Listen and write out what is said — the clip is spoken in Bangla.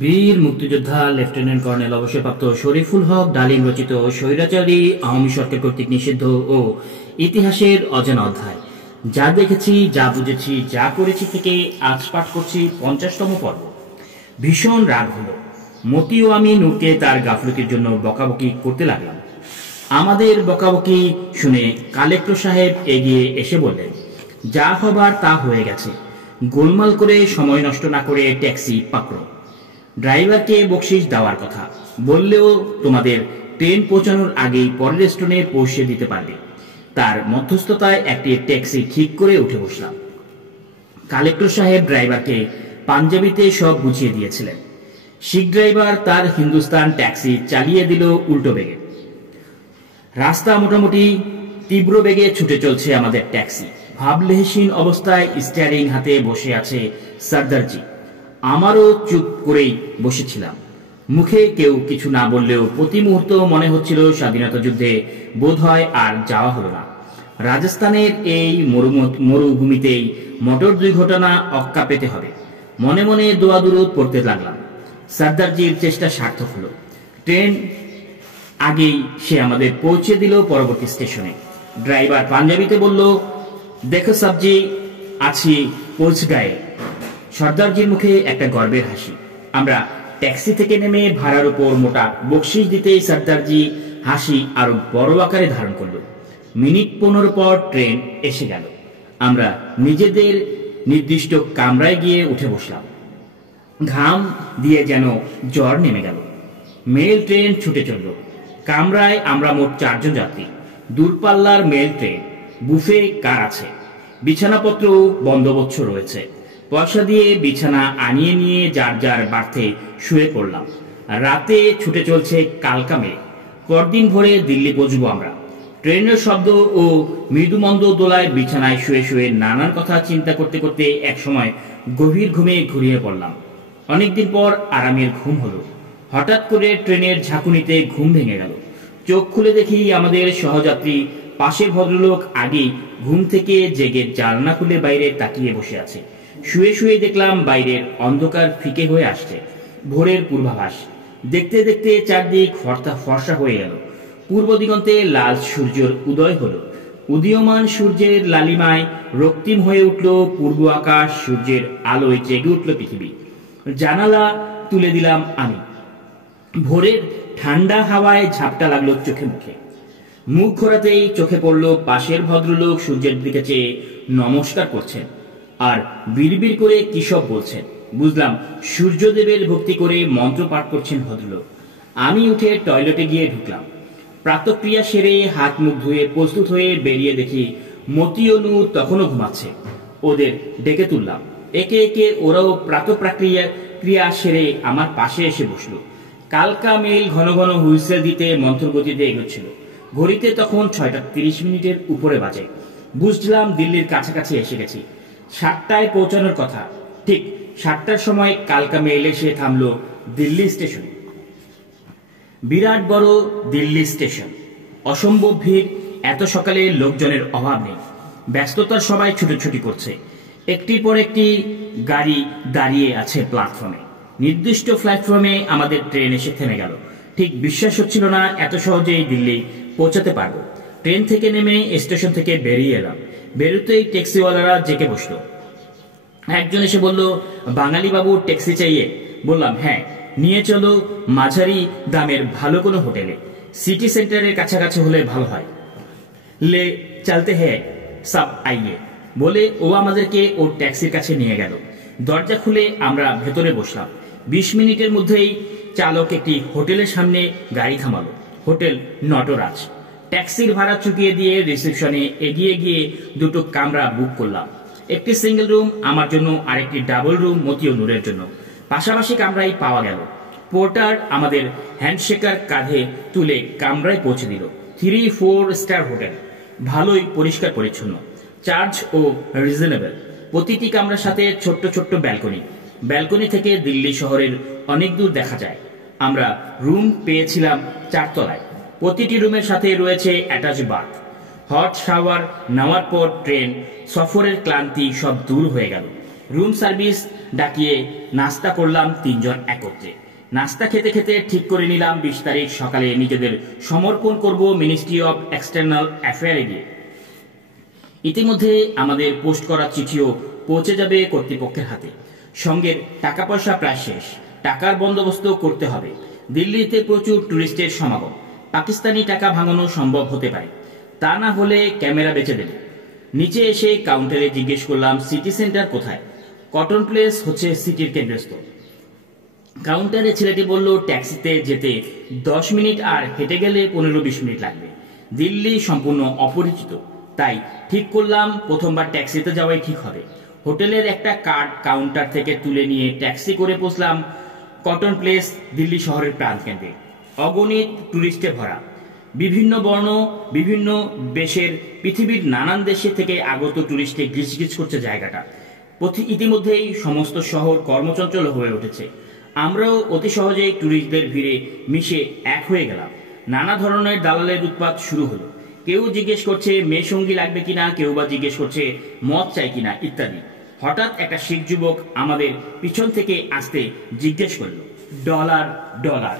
বীর মুক্তিযোদ্ধা লেফটেন্যান্ট কর্নেল অবসরপ্রাপ্ত শরীফুল হক ডালিম রচিত স্বৈরাচারী আওয়ামী সরকার কর্তৃক নিষিদ্ধ ও ইতিহাসের অজানা অধ্যায়, যা দেখেছি, যা বুঝেছি, যা করেছি থেকে আজ পাঠ করছি 50তম পর্ব। ভীষণ রাগ হলো। মতি ও আমি নূরকে তার গাফলতির জন্য বকাবকি করতে লাগলাম। আমাদের বকাবকি শুনে কালেক্টর সাহেব এগিয়ে এসে বললেন, যা হবার তা হয়ে গেছে, গোলমাল করে সময় নষ্ট না করে ট্যাক্সি পাকড়ো। ড্রাইভারকে বকশিশ দেওয়ার কথা বললেও তোমাদের ট্রেন পৌঁছানোর আগেই পরের স্টেশনে পৌঁছে দিতে পারবে। তার মধ্যস্থতায় একটি ট্যাক্সি ঠিক করে উঠে বসলাম। কালেক্টর সাহেব ড্রাইভারকে পাঞ্জাবিতে সব বুঝিয়ে দিয়েছিলেন। শিখ ড্রাইভার তার হিন্দুস্তান ট্যাক্সি চালিয়ে দিল উল্টো বেগে। রাস্তা মোটামুটি তীব্র বেগে ছুটে চলছে আমাদের ট্যাক্সি। ভাবলেহীন অবস্থায় স্টিয়ারিং হাতে বসে আছে সর্দারজি। আমারও চুপ করেই বসেছিলাম। মুখে কেউ কিছু না বললেও প্রতি মুহূর্ত মনে হচ্ছিল স্বাধীনতা যুদ্ধে বোধহয় আর যাওয়া হলো না। রাজস্থানের এই মরুভূমিতেই মোটর দুর্ঘটনা অক্কা পেতে হবে। মনে মনে দোয়া দুরুদ পড়তে লাগলাম। সর্দারজির চেষ্টা সার্থক হলো। ট্রেন আগেই সে আমাদের পৌঁছে দিল পরবর্তী স্টেশনে। ড্রাইভার পাঞ্জাবিতে বলল, দেখো সাবজি, আছি পৌঁছ গায়ে। সর্দারজির মুখে একটা গর্বের হাসি। আমরা ট্যাক্সি থেকে নেমে ভাড়ার উপর মোটা বকশিশ দিতেই সর্দারজি হাসি আরো বড় আকারে ধারণ করলো। মিনিট 15 পর ট্রেন এসে গেল। আমরা নিজেদের নির্দিষ্ট কামরায় গিয়ে উঠে বসলাম। ঘাম দিয়ে যেন জ্বর নেমে গেল। মেল ট্রেন ছুটে চলল। কামরায় আমরা মোট 4 জন যাত্রী। দূরপাল্লার মেল ট্রেন। বুফে কার আছে, বিছানাপত্র বন্দোবস্ত রয়েছে। পয়সা দিয়ে বিছানা আনিয়ে নিয়ে যার যার বার্থে শুয়ে পড়লাম। রাতে ছুটে চলছে কালকা মেল। পরদিন ভোরে দিল্লি পৌঁছব আমরা। ট্রেনের শব্দ ও মৃদুমন্দ দোলায় বিছানায় শুয়ে শুয়ে নানান কথা চিন্তা করতে করতে একসময় গভীর ঘুমে ঘুরিয়ে পড়লাম। অনেকদিন পর আরামের ঘুম হলো। হঠাৎ করে ট্রেনের ঝাঁকুনিতে ঘুম ভেঙে গেল। চোখ খুলে দেখি আমাদের সহযাত্রী পাশের ভদ্রলোক আগেই ঘুম থেকে জেগে জানলা খুলে বাইরে তাকিয়ে বসে আছে। শুয়ে শুয়ে দেখলাম বাইরের অন্ধকার ফিকে হয়ে আসছে। ভোরের পূর্বাভাস। দেখতে দেখতে চারদিক ফর্সা হয়ে গেল। পূর্ব দিগন্তে লাল সূর্যের উদয় হলো। উদীয়মান সূর্যের লালিমায় রক্তিম হয়ে উঠল পূর্ব আকাশ। সূর্যের আলোয় জেগে উঠল পৃথিবী। জানালা তুলে দিলাম আমি। ভোরের ঠান্ডা হাওয়ায় ঝাপটা লাগলো চোখে মুখে। মুখ ঘোরাতেই চোখে পড়ল পাশের ভদ্রলোক সূর্যের দিকে চেয়ে নমস্কার করছেন আর বিড়বিড় করে কি সব বলছেন। বুঝলাম সূর্যদেবের ভক্তি করে মন্ত্র পাঠ করছেন ভদ্রলোক। আমি উঠে টয়লেটে গিয়ে ঢুকলাম। প্রাতঃক্রিয়া সেরে হাত মুখ ধুয়ে প্রস্তুত হয়ে বেরিয়ে দেখি মতি অনু তখনও ঘুমাচ্ছে। ওদের ডেকে তুললাম। একে একে ওরাও ক্রিয়া সেরে আমার পাশে এসে বসলো। কালকা মেল ঘন ঘন হুইসেল দিতে মন্ত্রগতিতে এগোচ্ছিল। ঘড়িতে তখন 6টা 30 মিনিটের উপরে বাজে। বুঝলাম দিল্লির কাছাকাছি এসে গেছি। 7টায় পৌঁছানোর কথা। ঠিক 7টার সময় কালকা মেল এসে থামলো দিল্লি স্টেশনে। বিরাট বড় দিল্লি স্টেশন। অসম্ভব ভিড়। এত সকালে লোকজনের অভাব নেই। ব্যস্ততার সবাই ছুটোছুটি করছে। একটির পর একটি গাড়ি দাঁড়িয়ে আছে প্ল্যাটফর্মে। নির্দিষ্ট প্ল্যাটফর্মে আমাদের ট্রেন এসে থেমে গেল। ঠিক বিশ্বাস হচ্ছিল না এত সহজেই দিল্লি পৌঁছাতে পারবো। ট্রেন থেকে নেমে স্টেশন থেকে বেরিয়ে এলাম। বেরোতেই ট্যাক্সিওয়ালারা জেগে বসলো। একজন এসে বলল, বাঙালি বাবু ট্যাক্সি চাইয়ে? বললাম, হ্যাঁ, নিয়ে চলো মাঝারি দামের ভালো কোনো হোটেলে। সিটি সেন্টারের কাছাকাছি হলে ভালো হয়। লে চলতে হ্যাঁ সব আইয়ে বলে ও আমাদেরকে ওর ট্যাক্সির কাছে নিয়ে গেল। দরজা খুলে আমরা ভেতরে বসলাম। 20 মিনিটের মধ্যেই চালক একটি হোটেলের সামনে গাড়ি থামালো। হোটেল নটরাজ। ট্যাক্সির ভাড়া চুকিয়ে দিয়ে রিসেপশনে এগিয়ে গিয়ে 2টো কামরা বুক করলাম। একটি সিঙ্গেল রুম আমার জন্য, আরেকটি ডাবল রুম মতি ও নূরের জন্য। পাশাপাশি কামরাই পাওয়া গেল। পোর্টার আমাদের হ্যান্ডশেকার কাঁধে তুলে কামরায় পৌঁছে দিল। 3-4 স্টার হোটেল। ভালোই পরিষ্কার পরিচ্ছন্ন। চার্জ ও রিজনেবল। প্রতিটি কামরার সাথে ছোট্ট ছোট্ট ব্যালকনি। ব্যালকনি থেকে দিল্লি শহরের অনেক দূর দেখা যায়। আমরা রুম পেয়েছিলাম 4 তলায়। প্রতিটি রুমের সাথে রয়েছে অ্যাটাচ বাথ। হট শাওয়ার নেওয়ার পর ট্রেন সফরের ক্লান্তি সব দূর হয়ে গেল। রুম সার্ভিস ডাকিয়ে নাস্তা করলাম 3 জন একত্রে। নাস্তা খেতে খেতে ঠিক করে নিলাম 20 তারিখ সকালে নিজেদের সমর্পণ করব মিনিস্ট্রি অফ এক্সটার্নাল অ্যাফেয়ারে গিয়ে। ইতিমধ্যে আমাদের পোস্ট করা চিঠিও পৌঁছে যাবে কর্তৃপক্ষের হাতে। সঙ্গের টাকা পয়সা প্রায় শেষ, টাকার বন্দোবস্ত করতে হবে। দিল্লিতে প্রচুর টুরিস্টের সমাগম, পাকিস্তানি টাকা ভাঙানো সম্ভব হতে পারে, তা না হলে ক্যামেরা বেচে দেবে। নিচে এসে কাউন্টারে জিজ্ঞেস করলাম সিটি সেন্টার কোথায়। কটন প্লেস হচ্ছে সিটির কেন্দ্রস্থল। কাউন্টারে ছেলেটি বলল ট্যাক্সিতে যেতে 10 মিনিট আর হেঁটে গেলে 15-20 মিনিট লাগবে। দিল্লি সম্পূর্ণ অপরিচিত, তাই ঠিক করলাম প্রথমবার ট্যাক্সিতে যাওয়াই ঠিক হবে। হোটেলের একটা কার্ড কাউন্টার থেকে তুলে নিয়ে ট্যাক্সি করে পৌঁছলাম কটন প্লেস, দিল্লি শহরের প্রাণকেন্দ্রে। অগণিত টুরিস্টে ভরা, বিভিন্ন বর্ণ, বিভিন্ন দেশের, পৃথিবীর নানান দেশে থেকে আগত টুরিস্টে গিজগিজ করছে জায়গাটা। ইতিমধ্যেই সমস্ত শহর কর্মচঞ্চল হয়ে উঠেছে। আমরাও অতি সহজেই টুরিস্টদের ভিড়ে মিশে এক হয়ে গেলাম। নানা ধরনের দালালের উৎপাত শুরু হলো। কেউ জিজ্ঞেস করছে মেয়ে সঙ্গী লাগবে কিনা, কেউ বা জিজ্ঞেস করছে মদ চাই কিনা ইত্যাদি। হঠাৎ একটা শিখ যুবক আমাদের পিছন থেকে আসতে জিজ্ঞেস করলো ডলার ডলার।